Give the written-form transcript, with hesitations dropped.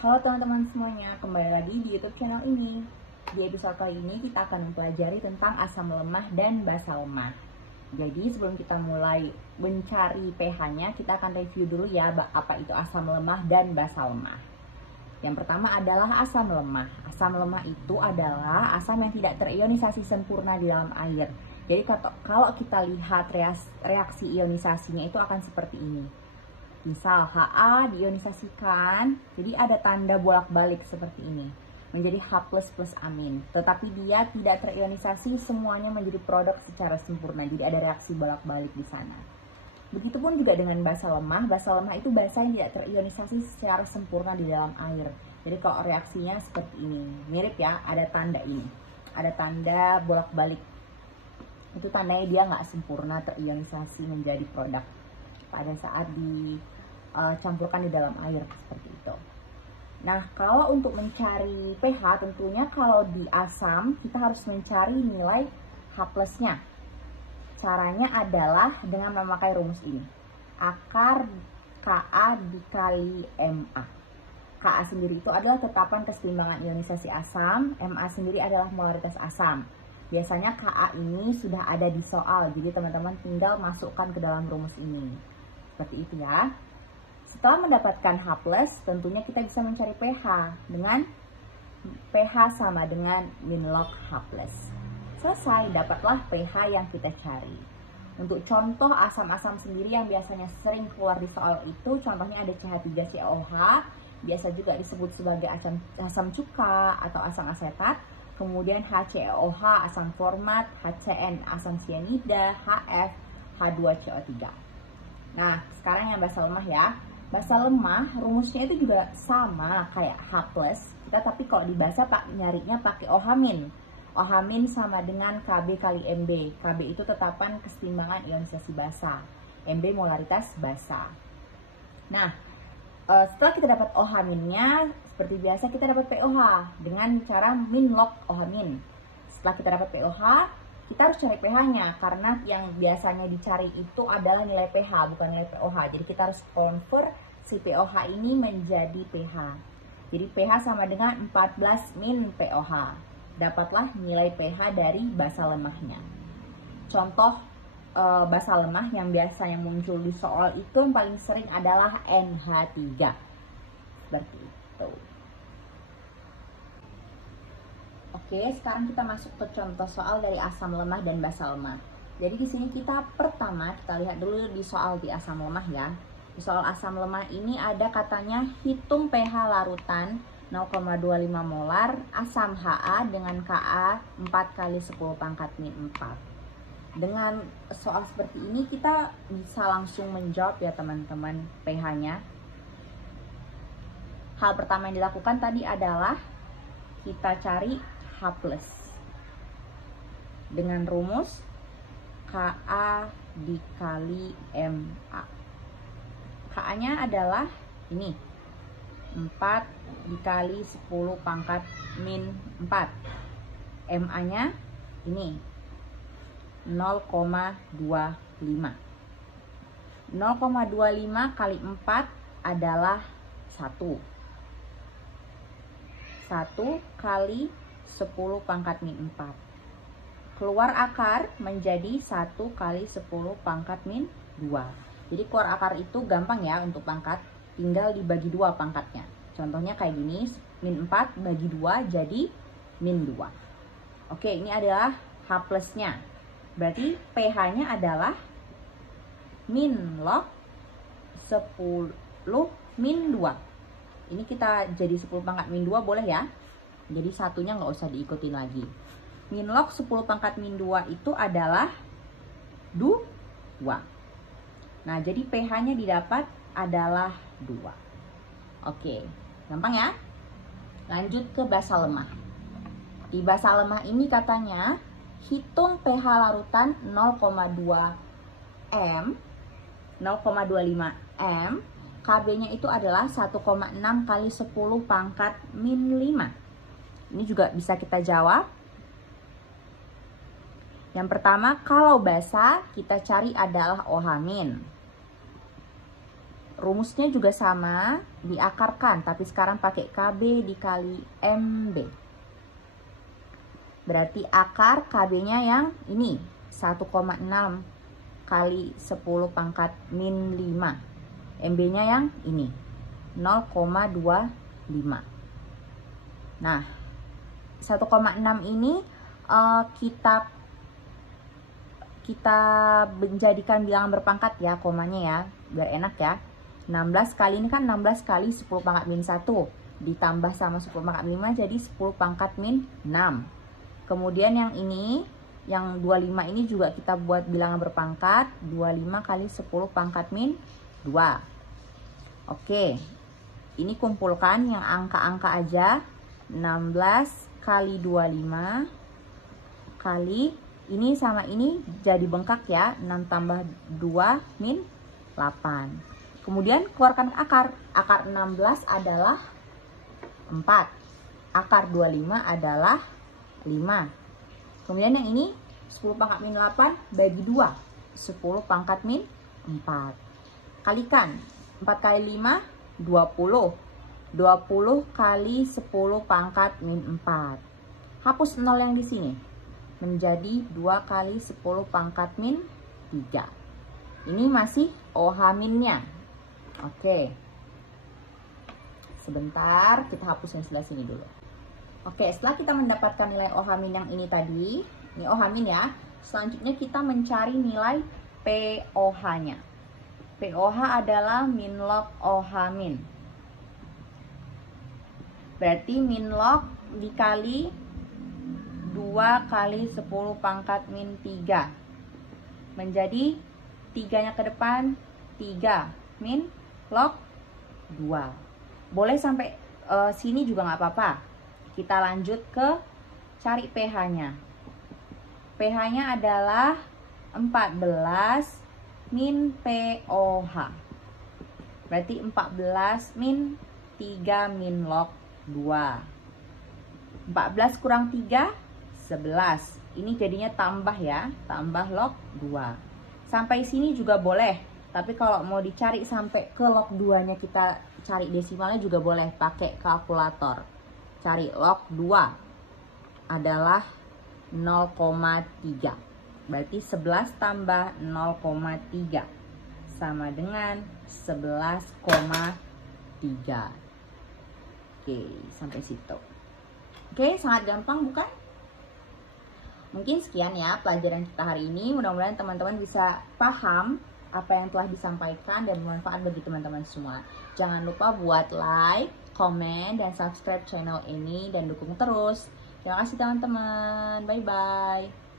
Halo teman-teman semuanya, kembali lagi di YouTube channel ini. Di episode kali ini kita akan mempelajari tentang asam lemah dan basa lemah. Jadi sebelum kita mulai mencari pH-nya, kita akan review dulu ya apa itu asam lemah dan basa lemah. Yang pertama adalah asam lemah. Asam lemah itu adalah asam yang tidak terionisasi sempurna di dalam air. Jadi kalau kita lihat reaksi ionisasinya itu akan seperti ini. Misal Ha diionisasikan, jadi ada tanda bolak-balik seperti ini, menjadi H++ amin. Tetapi dia tidak terionisasi semuanya menjadi produk secara sempurna, jadi ada reaksi bolak-balik di sana. Begitupun juga dengan basa lemah. Basa lemah itu basa yang tidak terionisasi secara sempurna di dalam air. Jadi kalau reaksinya seperti ini, mirip ya, ada tanda ini, ada tanda bolak-balik. Itu tandanya dia nggak sempurna terionisasi menjadi produk pada saat dicampurkan di dalam air seperti itu. Nah, kalau untuk mencari pH, tentunya kalau di asam kita harus mencari nilai H+-nya. Caranya adalah dengan memakai rumus ini. Akar Ka dikali Ma. Ka sendiri itu adalah tetapan kesetimbangan ionisasi asam, Ma sendiri adalah molaritas asam. Biasanya Ka ini sudah ada di soal, jadi teman-teman tinggal masukkan ke dalam rumus ini. Seperti itu ya. Setelah mendapatkan H+, tentunya kita bisa mencari pH dengan pH sama dengan min log H+. Selesai, dapatlah pH yang kita cari. Untuk contoh asam-asam sendiri yang biasanya sering keluar di soal itu, contohnya ada CH3COH, biasa juga disebut sebagai asam cuka atau asam asetat. Kemudian HCOH, asam format, HCN, asam sianida, HF, H2CO3. Nah, sekarang yang basa lemah ya. Basa lemah rumusnya itu juga sama kayak H+, tapi kalau di basa nyarinya pakai OH-. OH- sama dengan Kb kali Mb. Kb itu tetapan kesetimbangan ionisasi basa. Mb molaritas basa. Nah, setelah kita dapat OH-nya, seperti biasa kita dapat POH dengan cara min log OH-. Setelah kita dapat POH, kita harus cari pH-nya, karena yang biasanya dicari itu adalah nilai pH, bukan nilai POH. Jadi kita harus convert si POH ini menjadi pH. Jadi pH sama dengan 14 min POH. Dapatlah nilai pH dari basa lemahnya. Contoh basa lemah yang biasanya muncul di soal itu yang paling sering adalah NH3. Seperti itu. Oke, sekarang kita masuk ke contoh soal dari asam lemah dan basa lemah. Jadi di sini kita lihat dulu di soal di asam lemah ya. Di soal asam lemah ini ada katanya hitung pH larutan 0,25 molar asam Ha dengan Ka 4 kali 10 pangkat min 4. Dengan soal seperti ini kita bisa langsung menjawab ya teman-teman pH-nya. Hal pertama yang dilakukan tadi adalah kita cari H+. Dengan rumus Ka dikali Ma. Ka-nya adalah ini, 4 dikali 10 pangkat min 4. Ma-nya ini 0,25. 0,25 kali 4 adalah 1. 1 kali 10 pangkat min 4. Keluar akar menjadi 1 kali 10 pangkat min 2. Jadi keluar akar itu gampang ya untuk pangkat, tinggal dibagi 2 pangkatnya. Contohnya kayak gini, min 4 bagi 2 jadi min 2. Oke, ini adalah H+-nya. Berarti pH-nya adalah min log 10 min 2. Ini kita jadi 10 pangkat min 2 boleh ya. Jadi satunya nggak usah diikutin lagi. Min log 10 pangkat min 2 itu adalah 2. Nah, jadi pH-nya didapat adalah 2. Oke, gampang ya. Lanjut ke basa lemah. Di basa lemah ini katanya hitung pH larutan 0,25 M. Kb-nya itu adalah 1,6 kali 10 pangkat min 5. Ini juga bisa kita jawab. Yang pertama, kalau basa kita cari adalah OH-. rumusnya juga sama, diakarkan, tapi sekarang pakai KB dikali MB. Berarti akar KB-nya yang ini, 1,6 kali 10 pangkat min 5. MB-nya yang ini, 0,25. Nah, 1,6 ini kita menjadikan bilangan berpangkat ya, komanya ya, biar enak ya. 16 kali ini kan 16 kali 10 pangkat min 1 ditambah sama 10 pangkat min 5 jadi 10 pangkat min 6. Kemudian yang ini, yang 25 ini juga kita buat bilangan berpangkat, 25 kali 10 pangkat min 2. Oke, ini kumpulkan yang angka-angka aja. 16 kali 25 kali ini sama ini jadi bengkak ya, 6 tambah 2 min 8. Kemudian keluarkan akar. Akar 16 adalah 4. Akar 25 adalah 5. Kemudian yang ini 10 pangkat min 8 bagi 2. 10 pangkat min 4. Kalikan. 4 kali 5, 20. 20 kali 10 pangkat min 4. Hapus 0 yang di sini. Menjadi 2 kali 10 pangkat min 3. Ini masih OH minnya. Oke. Sebentar, kita hapus yang sebelah sini dulu. Oke, setelah kita mendapatkan nilai OH min yang ini tadi, ini OH min ya. Selanjutnya kita mencari nilai POH-nya. POH adalah min log OH min. Berarti min log dikali 2 kali 10 pangkat min 3. Menjadi 3-nya ke depan 3 min log 2. Boleh sampai sini juga nggak apa-apa. Kita lanjut ke cari pH-nya. pH-nya adalah 14 min POH. Berarti 14 min 3 min log 2. 14 kurang 3, 11. Ini jadinya tambah ya, tambah log 2. Sampai sini juga boleh. Tapi kalau mau dicari sampai ke log 2-nya kita cari desimalnya juga boleh pakai kalkulator. Cari log 2 adalah 0,3. Berarti 11 tambah 0,3 sama dengan 11,3. Oke, sampai situ. Oke, sangat gampang bukan? Mungkin sekian ya pelajaran kita hari ini. Mudah-mudahan teman-teman bisa paham apa yang telah disampaikan dan bermanfaat bagi teman-teman semua. Jangan lupa buat like, komen, dan subscribe channel ini dan dukung terus. Terima kasih teman-teman. Bye-bye.